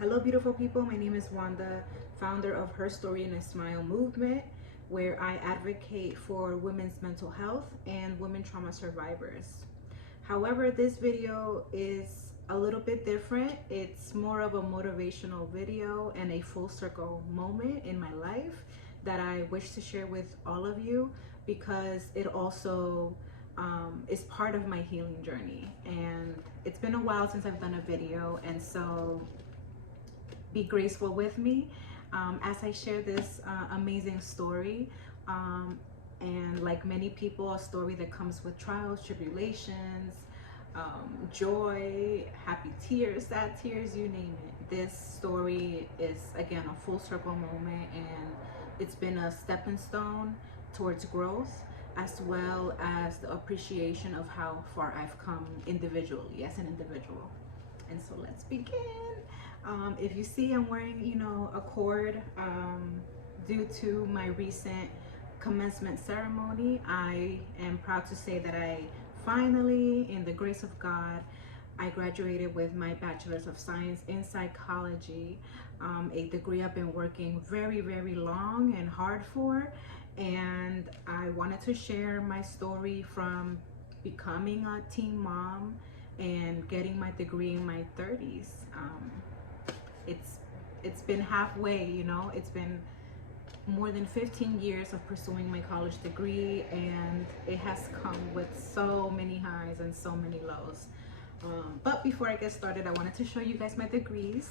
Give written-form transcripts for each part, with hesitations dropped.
Hello, beautiful people. My name is Wanda, founder of Her Story in a Smile movement, where I advocate for women's mental health and women trauma survivors. However, this video is a little bit different. It's more of a motivational video and a full circle moment in my life that I wish to share with all of you because it also is part of my healing journey. And it's been a while since I've done a video, and so be graceful with me as I share this amazing story. And like many people, a story that comes with trials, tribulations, joy, happy tears, sad tears, you name it. This story is, again, a full circle moment, and it's been a stepping stone towards growth, as well as the appreciation of how far I've come individually as an individual. And so let's begin. If you see, I'm wearing, a cord due to my recent commencement ceremony. I am proud to say that I finally, in the grace of God, I graduated with my Bachelor's of Science in Psychology, a degree I've been working very, very long and hard for. And I wanted to share my story from becoming a teen mom and getting my degree in my 30s. It's been halfway, it's been more than 15 years of pursuing my college degree, and it has come with so many highs and so many lows. But before I get started, I wanted to show you guys my degrees.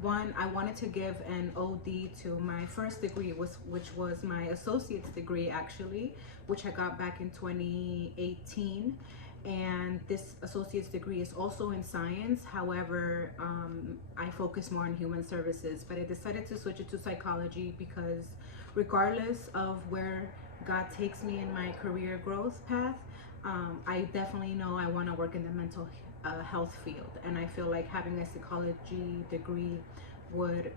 One, I wanted to give an OD to my first degree, which was my associate's degree, actually, which I got back in 2018. And this associate's degree is also in science. However, I focus more on human services, but I decided to switch it to psychology because regardless of where God takes me in my career growth path, I definitely know I want to work in the mental health field, and I feel like having a psychology degree would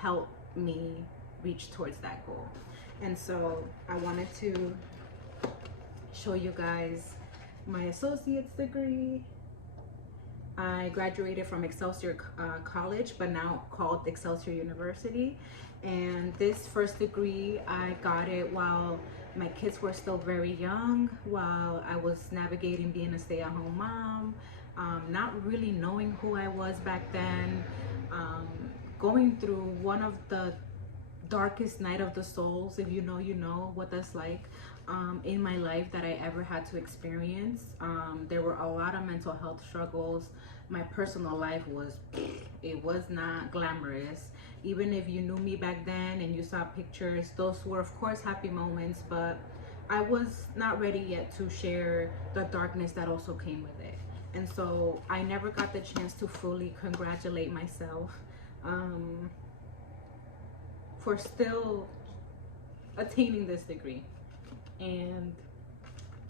help me reach towards that goal. And so I wanted to show you guys my associate's degree. I graduated from Excelsior College, but now called Excelsior University. And this first degree, I got it while my kids were still very young, while I was navigating being a stay-at-home mom, not really knowing who I was back then, going through one of the darkest night of the souls, if you know, you know what that's like, in my life that I ever had to experience. There were a lot of mental health struggles. My personal life it was not glamorous. Even if you knew me back then and you saw pictures, those were of course happy moments, but I was not ready yet to share the darkness that also came with it. And so I never got the chance to fully congratulate myself for still attaining this degree. And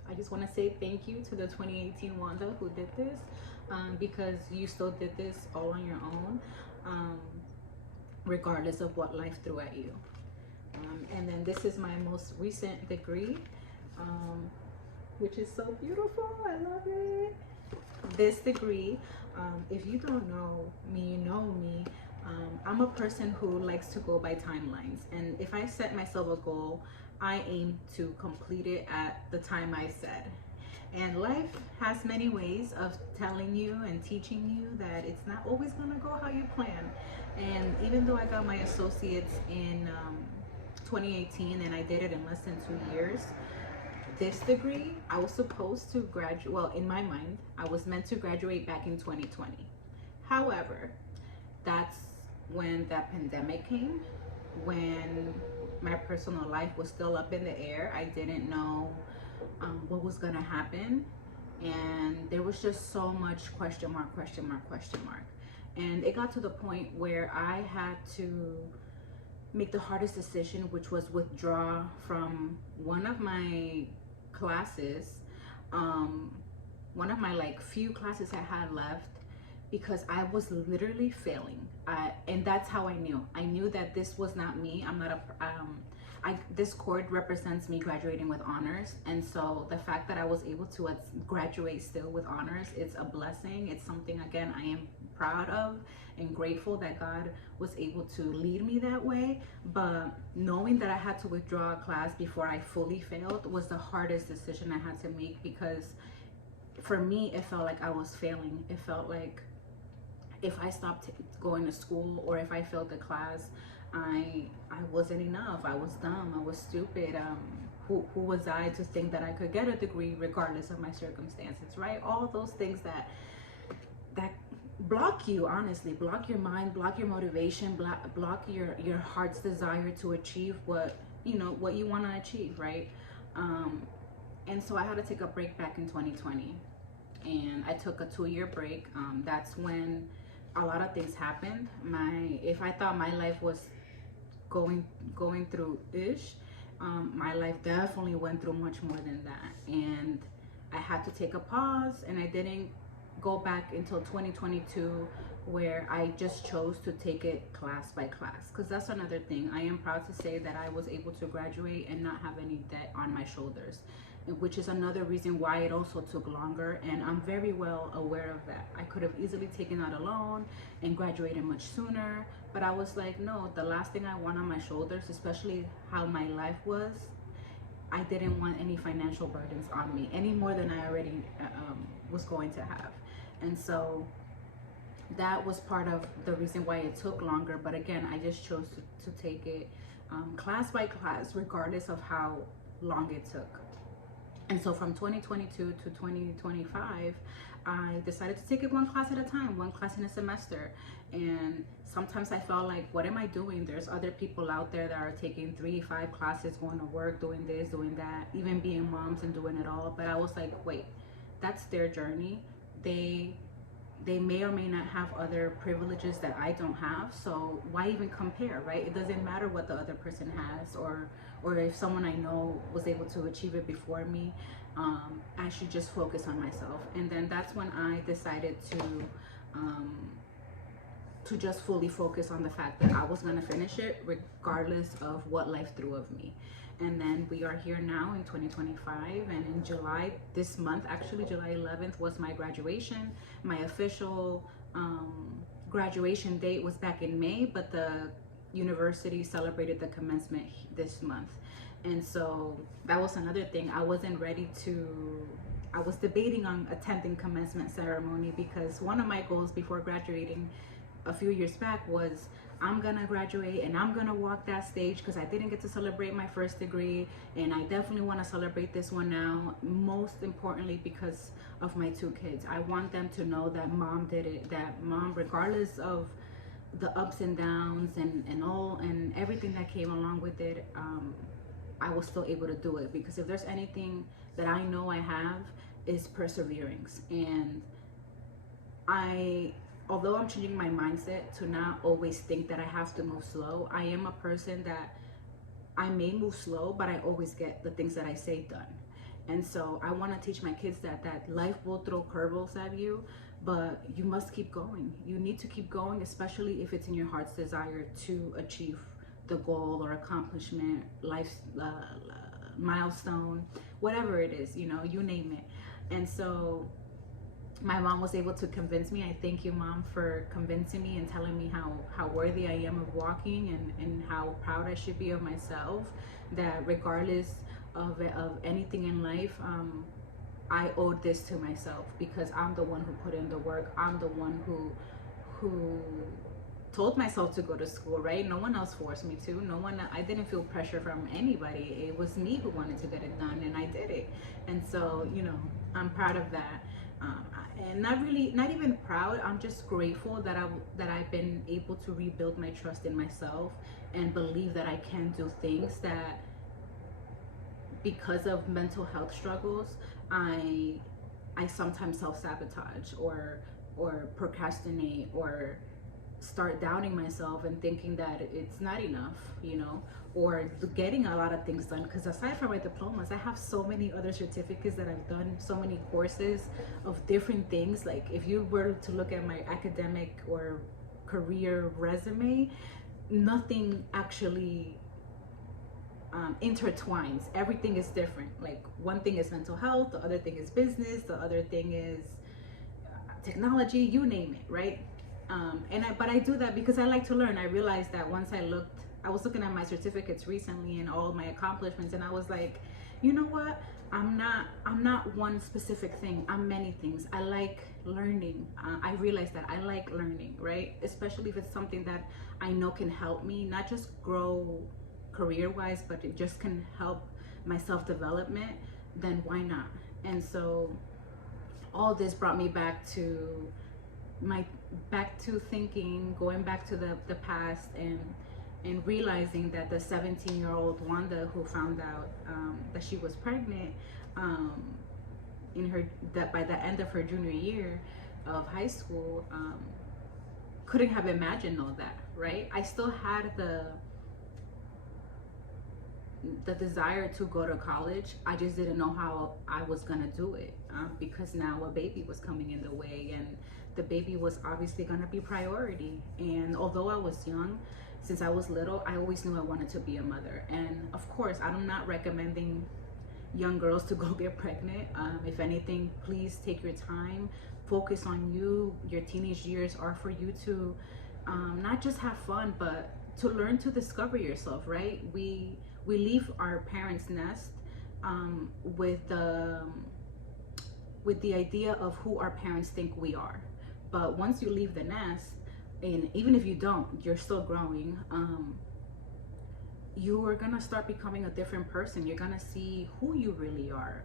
I just want to say thank you to the 2018 Wanda who did this, because you still did this all on your own, regardless of what life threw at you. And then this is my most recent degree, which is so beautiful. I love it. This degree, if you don't know me, you know me. I'm a person who likes to go by timelines, and if I set myself a goal, I aim to complete it at the time I set. And life has many ways of telling you and teaching you that it's not always going to go how you plan. And even though I got my associates in 2018 and I did it in less than 2 years, this degree I was supposed to graduate, well, in my mind I was meant to graduate back in 2020. However, that's when that pandemic came, when my personal life was still up in the air. I didn't know what was gonna happen, and there was just so much question mark. And it got to the point where I had to make the hardest decision, which was withdraw from one of my classes, one of my few classes I had left, because I was literally failing. And that's how I knew that this was not me. this cord represents me graduating with honors, and so the fact that I was able to graduate still with honors, it's a blessing. It's something, again, I am proud of and grateful that God was able to lead me that way. But knowing that I had to withdraw a class before I fully failed was the hardest decision I had to make, because for me it felt like I was failing. It felt like if I stopped going to school, or if I failed the class, I wasn't enough. I was dumb. I was stupid. Who was I to think that I could get a degree regardless of my circumstances, right? All those things that block you, honestly, block your mind, block your motivation, block your heart's desire to achieve what what you want to achieve, right? And so I had to take a break back in 2020, and I took a 2-year break. That's when a lot of things happened. If I thought my life was going through ish, my life definitely went through much more than that. And I had to take a pause, and I didn't go back until 2022, where I just chose to take it class by class. Because that's another thing. I am proud to say that I was able to graduate and not have any debt on my shoulders, which is another reason why it also took longer, and I'm very well aware of that. I could have easily taken out a loan and graduated much sooner, but I was like, no, the last thing I want on my shoulders, especially how my life was, I didn't want any financial burdens on me any more than I already was going to have. And so that was part of the reason why it took longer. But again, I just chose to take it class by class, regardless of how long it took. And so from 2022 to 2025, I decided to take it one class at a time, one class in a semester. And sometimes I felt like, what am I doing? There's other people out there that are taking 3-5 classes, going to work, doing this, doing that, even being moms and doing it all. But I was like, wait, that's their journey. They may or may not have other privileges that I don't have, so why even compare, right? It doesn't matter what the other person has, or if someone I know was able to achieve it before me. I should just focus on myself. And then that's when I decided to just fully focus on the fact that I was going to finish it regardless of what life threw of me. And then we are here now in 2025, and in July, this month, actually July 11th was my graduation. My official graduation date was back in May, but the university celebrated the commencement this month. And so that was another thing. I wasn't ready to, I was debating on attending commencement ceremony, because one of my goals before graduating a few years back was, I'm gonna graduate and I'm gonna walk that stage, because I didn't get to celebrate my first degree, and I definitely want to celebrate this one now. Most importantly, because of my 2 kids. I want them to know that mom did it, that mom, regardless of the ups and downs and everything that came along with it, I was still able to do it. Because if there's anything that I know I have, is perseverance. And although I'm changing my mindset to not always think that I have to move slow, I am a person that I may move slow, but I always get the things that I say done. And so I want to teach my kids that life will throw curveballs at you, but you must keep going. You need to keep going, especially if it's in your heart's desire to achieve the goal or accomplishment, life milestone, whatever it is, you name it. And so my mom was able to convince me. I thank you, Mom, for convincing me and telling me how worthy I am of walking, and how proud I should be of myself, that regardless of anything in life, I owed this to myself, because I'm the one who put in the work. I'm the one who told myself to go to school, right? No one else forced me to. I didn't feel pressure from anybody. It was me who wanted to get it done, and I did it. And so, I'm proud of that. And not even proud, I'm just grateful that I've been able to rebuild my trust in myself, and believe that I can do things that, because of mental health struggles, I sometimes self-sabotage or procrastinate, or start doubting myself and thinking that it's not enough, or getting a lot of things done. Because aside from my diplomas, I have so many other certificates that I've done, so many courses of different things. Like, if you were to look at my academic or career resume, nothing actually intertwines. Everything is different. Like one thing is mental health, the other thing is business, the other thing is technology, you name it, right? But I do that because I like to learn. I realized that once I was looking at my certificates recently and all of my accomplishments, and I was like, you know what? I'm not one specific thing. I'm many things. I like learning. I realized that I like learning, right? Especially if it's something that I know can help me, not just grow career-wise, but it just can help my self-development, then why not? And so all this brought me back to thinking, going back to the past, and realizing that the 17-year-old Wanda who found out that she was pregnant that by the end of her junior year of high school, couldn't have imagined all that, right? I still had the desire to go to college. I just didn't know how I was gonna do it, because now a baby was coming in the way, and the baby was obviously gonna be priority. And although I was young, since I was little, I always knew I wanted to be a mother. And of course, I'm not recommending young girls to go get pregnant. If anything, please take your time, focus on you. Your teenage years are for you to not just have fun, but to learn to discover yourself, right? We leave our parents' nest with the idea of who our parents think we are. But once you leave the nest, and even if you don't, you're still growing, you are gonna start becoming a different person. You're gonna see who you really are,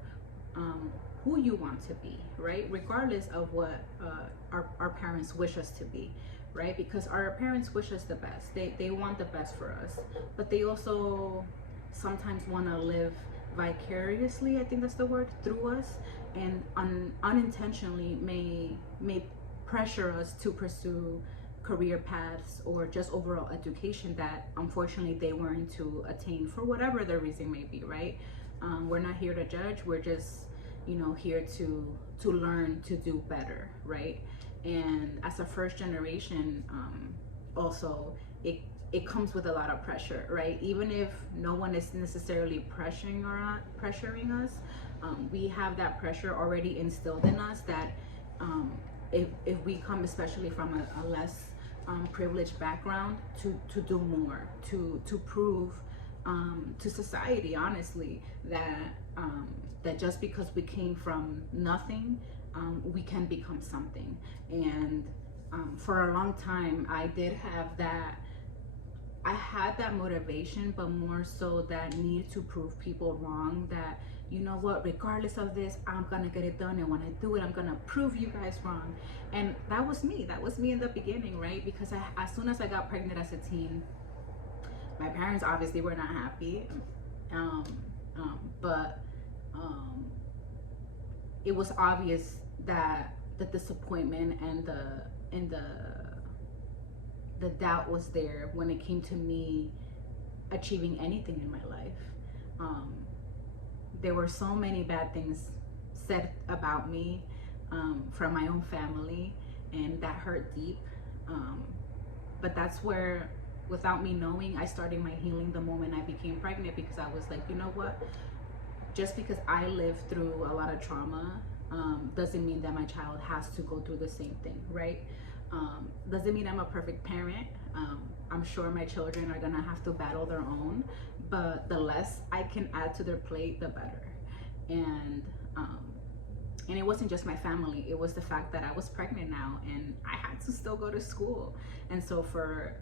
who you want to be, right? Regardless of what our parents wish us to be, right? Because our parents wish us the best. They want the best for us, but they also sometimes want to live vicariously, I think that's the word, through us, and unintentionally may pressure us to pursue career paths or just overall education that unfortunately they weren't to attain for whatever the reason may be, right? We're not here to judge. We're just, here to learn to do better, right? And as a first generation, also it comes with a lot of pressure, right? Even if no one is necessarily pressuring us, we have that pressure already instilled in us that if we come especially from a less privileged background, to do more, to prove to society, honestly, that just because we came from nothing, we can become something. And for a long time, I had that motivation, but more so that need to prove people wrong, that, you know what, regardless of this, I'm gonna get it done, and when I do it, I'm gonna prove you guys wrong. And that was me in the beginning, right? Because as soon as I got pregnant as a teen, my parents obviously were not happy, but it was obvious that the disappointment and the doubt was there when it came to me achieving anything in my life. There were so many bad things said about me from my own family, and that hurt deep. But that's where, without me knowing, I started my healing the moment I became pregnant, because I was like, you know what? Just because I lived through a lot of trauma doesn't mean that my child has to go through the same thing, right? Doesn't mean I'm a perfect parent. I'm sure my children are gonna have to battle their own, but the less I can add to their plate, the better. And it wasn't just my family, it was the fact that I was pregnant now, and I had to still go to school. And so for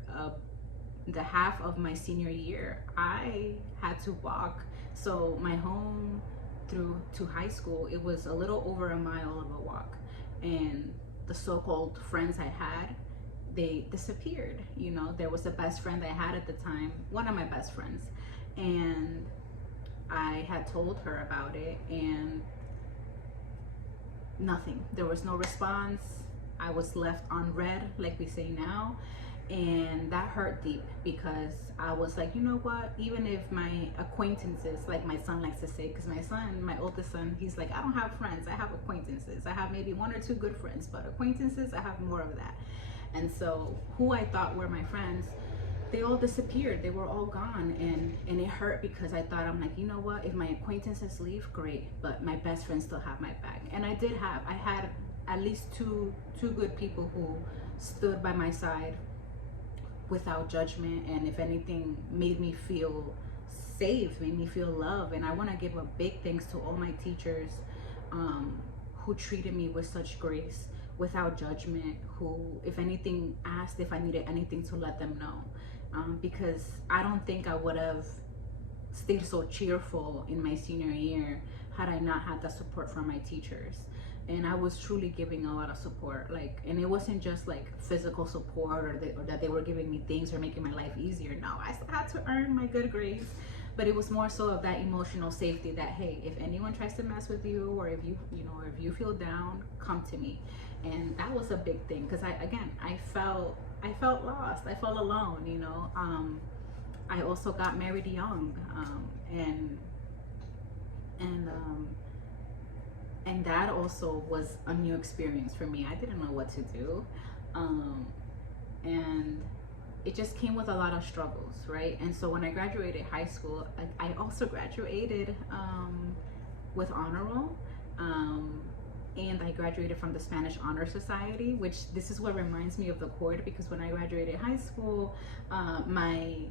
the half of my senior year, I had to walk. So my home through to high school, it was a little over a mile of a walk. And the so-called friends I had, they disappeared. There was a best friend I had at the time, one of my best friends, and I had told her about it, and nothing. There was no response. I was left on red, like we say now, and that hurt deep, because I was like, you know what, even if my acquaintances, like my son likes to say, because my oldest son, he's like, I don't have friends, I have acquaintances. I have maybe one or two good friends, but acquaintances, I have more of that. And so who I thought were my friends they all disappeared. They were all gone, and it hurt because I thought, I'm like, you know what, if my acquaintances leave, great, but my best friends still have my back. And I had at least two good people who stood by my side without judgment, and if anything, made me feel safe, made me feel love. And I want to give a big thanks to all my teachers who treated me with such grace, without judgment, who, if anything, asked if I needed anything to let them know. Because I don't think I would have stayed so cheerful in my senior year had I not had the support from my teachers. And I was truly giving a lot of support, like, and it wasn't just like physical support, or that they were giving me things or making my life easier. No, I still had to earn my good grades, but it was more so of that emotional safety that, hey, if anyone tries to mess with you, or if you feel down, come to me. And that was a big thing, because I felt lost, I felt alone, you know. I also got married young, and that also was a new experience for me. I didn't know what to do, and it just came with a lot of struggles, right? And so when I graduated high school, I also graduated with honor roll, and I graduated from the Spanish Honor Society, which this is what reminds me of the cord, because when I graduated high school, my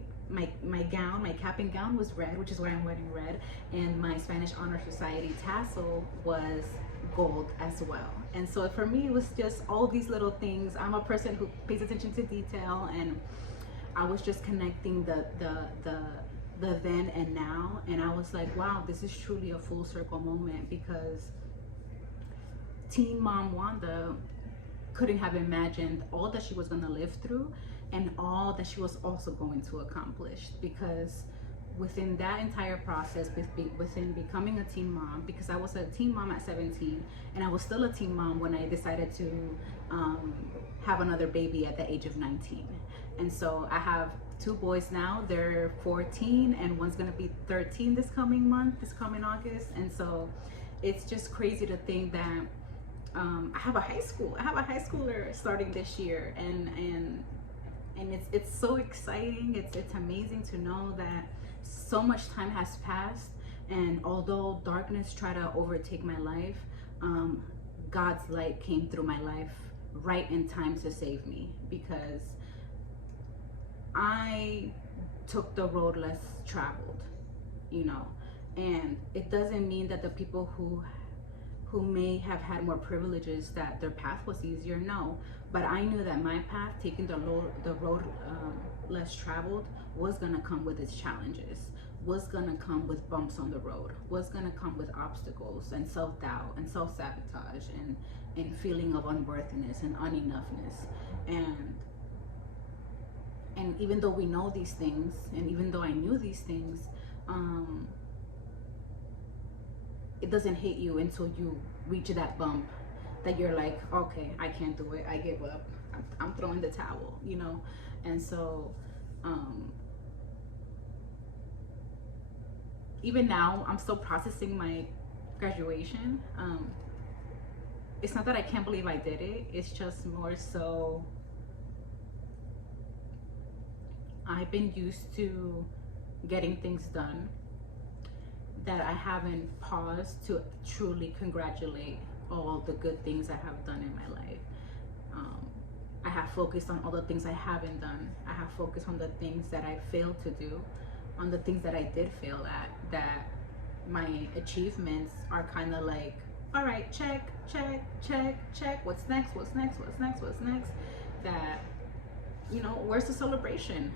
gown, my cap and gown was red, which is why I'm wearing red, and my Spanish Honor Society tassel was gold as well. And so for me, it was just all these little things. I'm a person who pays attention to detail, and I was just connecting the then and now, and I was like, wow, this is truly a full circle moment, because teen mom Wanda couldn't have imagined all that she was going to live through, and all that she was also going to accomplish. Because within that entire process, within becoming a teen mom, because I was a teen mom at 17, and I was still a teen mom when I decided to have another baby at the age of 19. And so I have two boys now. They're 14, and one's gonna be 13 this coming August. And so it's just crazy to think that I have a high schooler starting this year, and it's so exciting. It's amazing to know that so much time has passed, and although darkness tried to overtake my life, God's light came through my life right in time to save me, because I took the road less traveled, you know. And it doesn't mean that the people who may have had more privileges, that their path was easier. No, but I knew that my path, taking the road less traveled, was gonna come with its challenges, was gonna come with bumps on the road, was gonna come with obstacles and self-doubt and self-sabotage and feeling of unworthiness and unenoughness. And even though we know these things, and even though I knew these things, it doesn't hit you until you reach that bump that you're like, okay, I can't do it, I give up, I'm throwing the towel, you know. And so even now, I'm still processing my graduation. It's not that I can't believe I did it, it's just more so I've been used to getting things done, that I haven't paused to truly congratulate all the good things I have done in my life. I have focused on all the things I haven't done. I have focused on the things that I failed to do, on the things that I did fail at, that my achievements are kind of like, all right, check, check, check, check, what's next, what's next, what's next, what's next, that, you know, where's the celebration?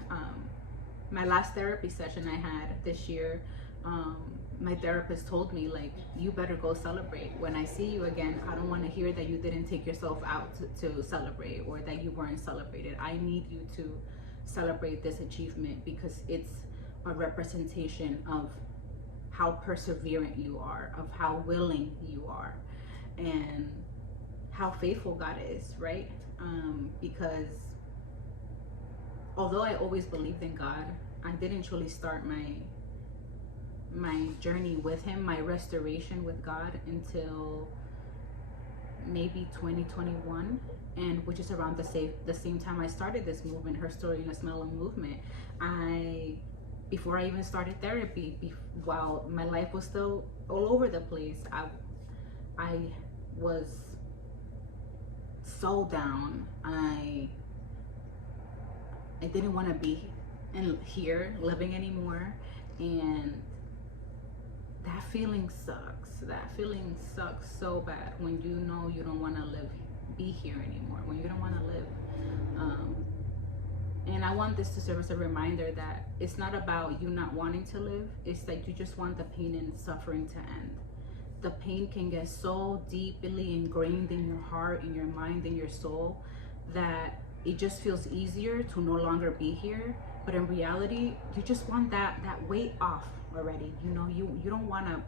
My last therapy session I had this year, my therapist told me, like, you better go celebrate. When I see you again, I don't want to hear that you didn't take yourself out to celebrate, or that you weren't celebrated. I need you to celebrate this achievement, because it's a representation of how perseverant you are, of how willing you are, and how faithful God is, right? Because although I always believed in God, I didn't truly start my journey with him, my restoration with God, until maybe 2021. and which is around the same time I started this movement, Her Story in a Smell movement. Before I even started therapy, while my life was still all over the place, I was so down. I didn't want to be here living anymore, and that feeling sucks. That feeling sucks so bad when you know you don't want to be here anymore, when you don't want to live. And I want this to serve as a reminder that it's not about you not wanting to live. It's that you just want the pain and suffering to end. The pain can get so deeply ingrained in your heart, in your mind, in your soul, that it just feels easier to no longer be here. But in reality, you just want that weight off already. You know, you don't want to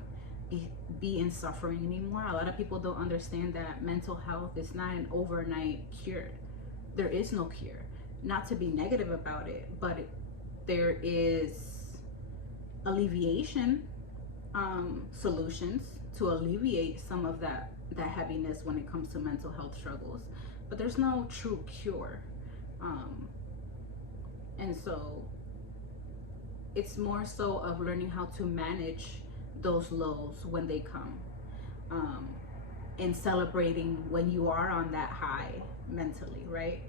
be in suffering anymore. A lot of people don't understand that mental health is not an overnight cure. There is no cure. Not to be negative about it, but there is alleviation solutions to alleviate some of that heaviness when it comes to mental health struggles, but there's no true cure. And so it's more so of learning how to manage those lows when they come, and celebrating when you are on that high mentally, right?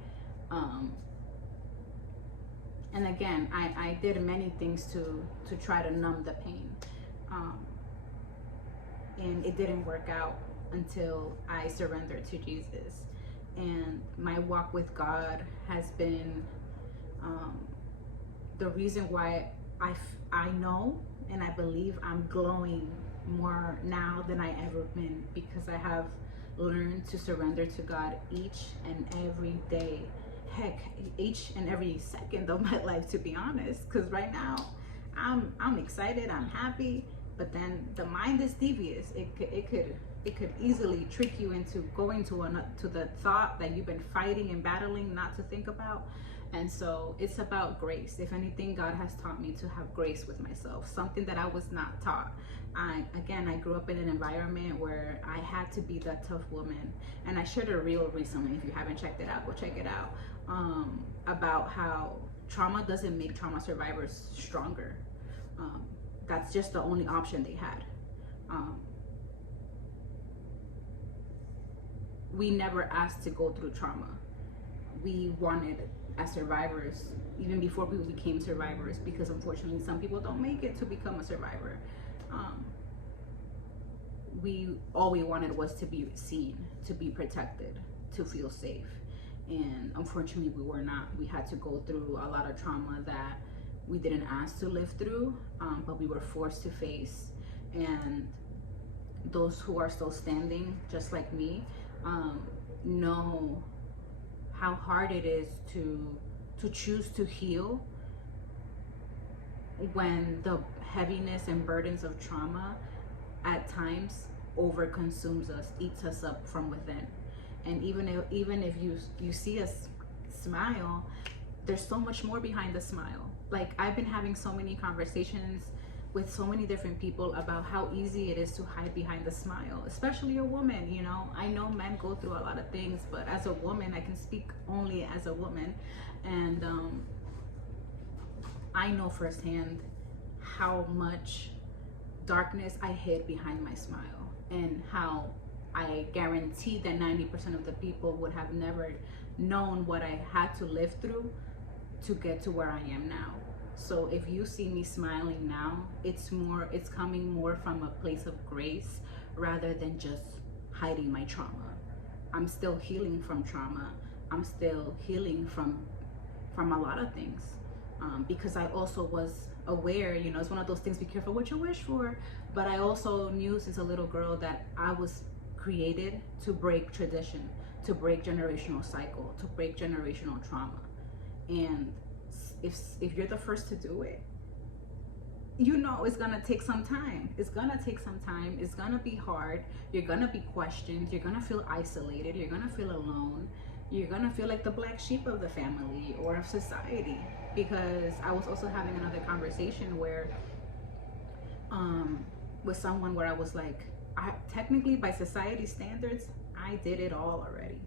And again, I did many things to try to numb the pain, and it didn't work out until I surrendered to Jesus. And my walk with God has been the reason why I know and I believe I'm glowing more now than I ever been, because I have learned to surrender to God each and every day. Heck, each and every second of my life, to be honest. Because right now I'm excited, I'm happy, but then the mind is devious. It could easily trick you into going to the thought that you've been fighting and battling not to think about. And so it's about grace. If anything, God has taught me to have grace with myself, something that I was not taught. I grew up in an environment where I had to be that tough woman. And I shared a reel recently. If you haven't checked it out, go check it out. About how trauma doesn't make trauma survivors stronger. That's just the only option they had. We never asked to go through trauma. We wanted, as survivors, even before we became survivors, because unfortunately some people don't make it to become a survivor. All we wanted was to be seen, to be protected, to feel safe. And unfortunately we were not. We had to go through a lot of trauma that we didn't ask to live through, but we were forced to face. And those who are still standing, just like me, know how hard it is to choose to heal when the heaviness and burdens of trauma at times overconsumes us, eats us up from within. And even if you see us smile, there's so much more behind the smile. Like, I've been having so many conversations with so many different people about how easy it is to hide behind the smile, especially a woman. You know, I know men go through a lot of things, but as a woman, I can speak only as a woman, and I know firsthand how much darkness I hid behind my smile, and how I guarantee that 90% of the people would have never known what I had to live through to get to where I am now. So if you see me smiling now, it's coming more from a place of grace rather than just hiding my trauma. I'm still healing from trauma. I'm still healing from a lot of things, because I also was aware, you know, it's one of those things, be careful what you wish for. But I also knew since a little girl that I was created to break tradition, to break generational cycle, to break generational trauma. And if you're the first to do it, you know it's gonna take some time. It's gonna take some time. It's gonna be hard. You're gonna be questioned. You're gonna feel isolated. You're gonna feel alone. You're gonna feel like the black sheep of the family or of society. Because I was also having another conversation where with someone where I was like, technically by society standards, I did it all already.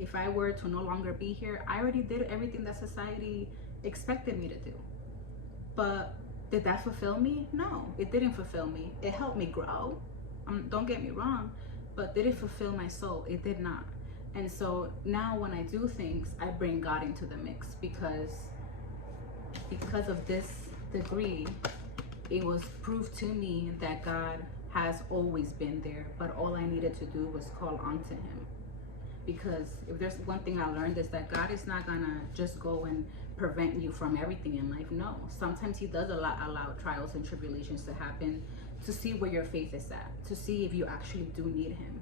If I were to no longer be here, I already did everything that society expected me to do. But did that fulfill me? No, it didn't fulfill me. It helped me grow. Don't get me wrong, but did it fulfill my soul? It did not. And so now when I do things, I bring God into the mix, because of this degree, it was proved to me that God has always been there, but all I needed to do was call on to him. Because if there's one thing I learned, is that God is not gonna just go and prevent you from everything in life. No, sometimes he does allow trials and tribulations to happen to see where your faith is at, to see if you actually do need him.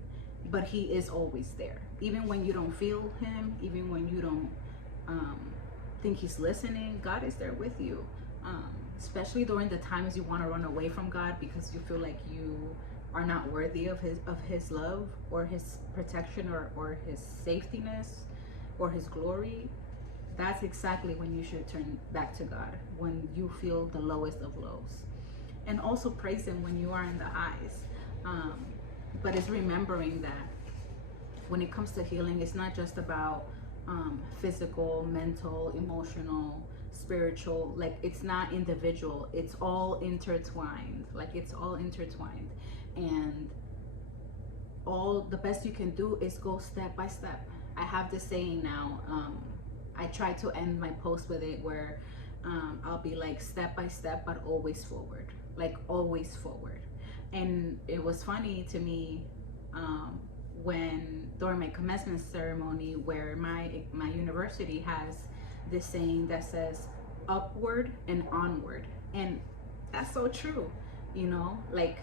But he is always there, even when you don't feel him, even when you don't think he's listening. God is there with you, especially during the times you want to run away from God because you feel like you are not worthy of his love or his protection or his safetyness or his glory. That's exactly when you should turn back to God, when you feel the lowest of lows. And also praise him when you are in the highs. But it's remembering that when it comes to healing, it's not just about physical, mental, emotional, spiritual. Like, it's not individual, it's all intertwined. Like, it's all intertwined. And all the best you can do is go step by step. I have this saying now, I try to end my post with it, where I'll be like, step by step, but always forward. Like, always forward. And it was funny to me when during my commencement ceremony, where my university has this saying that says upward and onward. And that's so true, you know, like,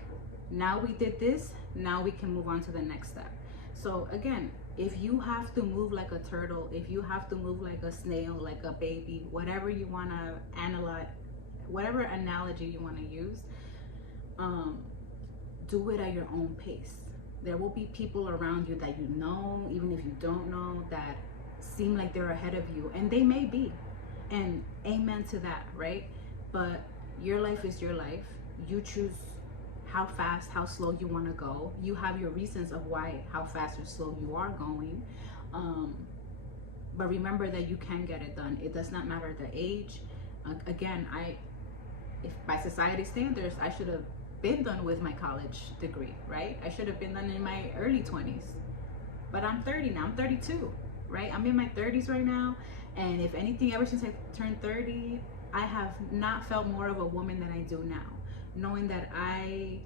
now we did this, now we can move on to the next step. So again, if you have to move like a turtle, if you have to move like a snail, like a baby, whatever you want to analyze, whatever analogy you want to use, do it at your own pace. There will be people around you that you know, even if you don't know, that seem like they're ahead of you, and they may be, and amen to that, right? But your life is your life. You choose how fast, how slow you want to go. You have your reasons of why, how fast or slow you are going. But remember that you can get it done. It does not matter the age. Again, if by society standards, I should have been done with my college degree, right? I should have been done in my early 20s. But I'm 30 now, I'm 32, right? I'm in my 30s right now. And if anything, ever since I turned 30, I have not felt more of a woman than I do now. Knowing that I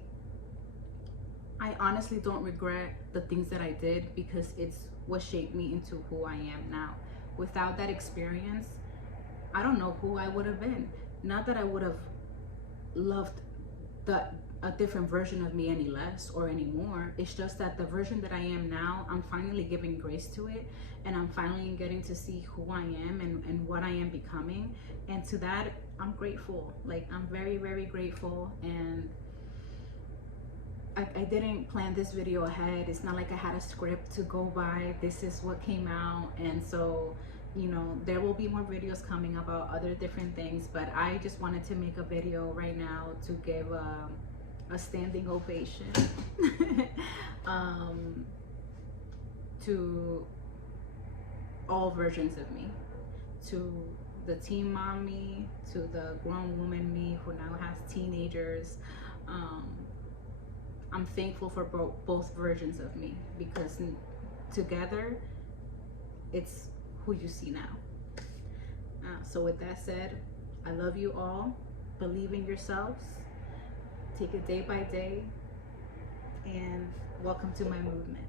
honestly don't regret the things that I did, because it's what shaped me into who I am now. Without that experience, I don't know who I would have been. Not that I would have loved a different version of me any less or any more. It's just that the version that I am now, I'm finally giving grace to it, and I'm finally getting to see who I am and what I am becoming. And to that, I'm grateful. Like, I'm very, very grateful. And I didn't plan this video ahead. It's not like I had a script to go by. This is what came out. And so, you know, there will be more videos coming about other different things, but I just wanted to make a video right now to give a standing ovation to all versions of me, to the teen mom me, to the grown woman me who now has teenagers. I'm thankful for both versions of me, because together it's who you see now. So with that said, I love you all. Believe in yourselves. Take it day by day. And welcome to my movement.